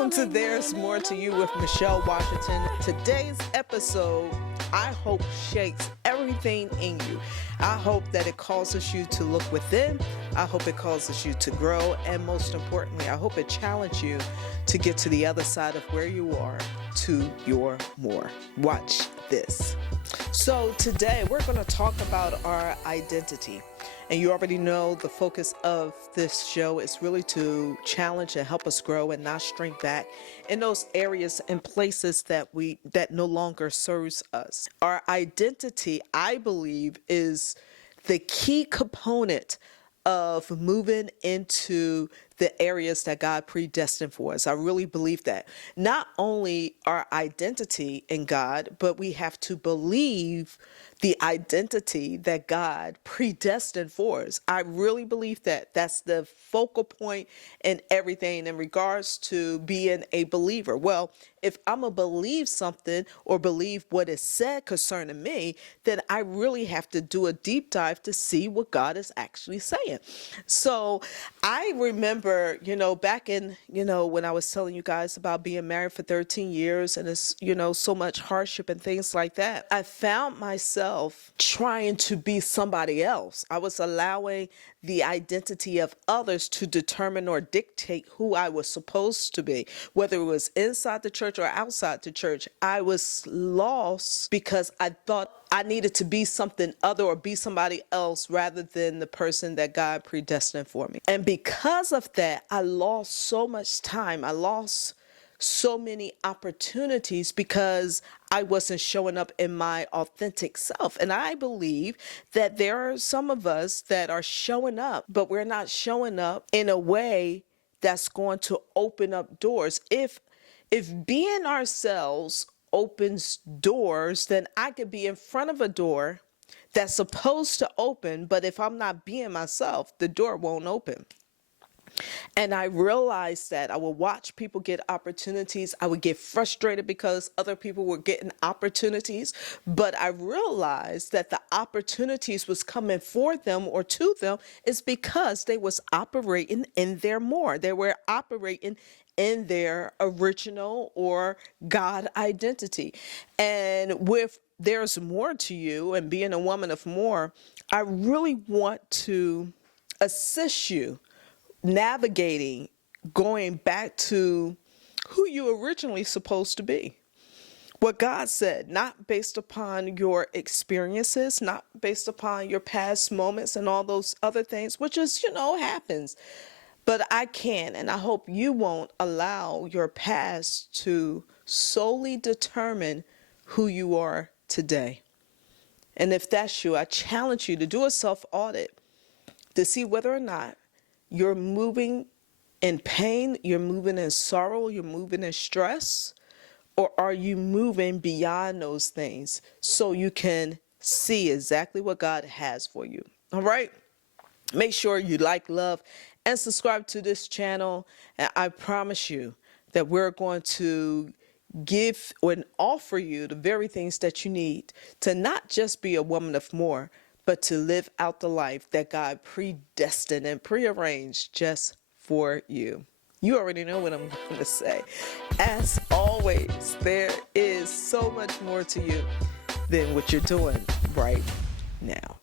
Welcome to There's More to You with Michelle Washington. Today's episode, I hope, shakes everything in you. I hope that it causes you to look within. I hope it causes you to grow. And most importantly, I hope it challenges you to get to the other side of where you are to your more. Watch this. So today we're going to talk about our identity. And you already know the focus of this show is really to challenge and help us grow and not shrink back in those areas and places that no longer serves us. Our identity, I believe, is the key component of moving into the areas that God predestined for us. I really believe that. Not only our identity in God, but we have to believe the identity that God predestined for us. I really believe that. That's the focal point in everything in regards to being a believer. Well, if I'm going to believe something or believe what is said concerning me, then I really have to do a deep dive to see what God is actually saying. So I remember, back in, when I was telling you guys about being married for 13 years and it's, so much hardship and things like that, I found myself trying to be somebody else. I was allowing the identity of others to determine or dictate who I was supposed to be, whether it was inside the church or outside the church. I was lost because I thought I needed to be something other or be somebody else rather than the person that God predestined for me. And because of that, I lost so much time. I lost so many opportunities because I wasn't showing up in my authentic self. And I believe that there are some of us that are showing up, but we're not showing up in a way that's going to open up doors. If being ourselves opens doors, then I could be in front of a door that's supposed to open, but if I'm not being myself, the door won't open. And I realized that I would watch people get opportunities. I would get frustrated because other people were getting opportunities. But I realized that the opportunities was coming for them or to them is because they was operating in their more. They were operating in their original or God identity. And with There's More to You and being a woman of more, I really want to assist you navigating, going back to who you originally supposed to be. What God said, not based upon your experiences, not based upon your past moments and all those other things, which is, happens. But I can, and I hope you won't allow your past to solely determine who you are today. And if that's you, I challenge you to do a self-audit to see whether or not you're moving in pain, you're moving in sorrow, you're moving in stress, or are you moving beyond those things so you can see exactly what God has for you? All right? Make sure you like, love, and subscribe to this channel. And I promise you that we're going to give and offer you the very things that you need to not just be a woman of more, but to live out the life that God predestined and prearranged just for you. You already know what I'm going to say. As always, there is so much more to you than what you're doing right now.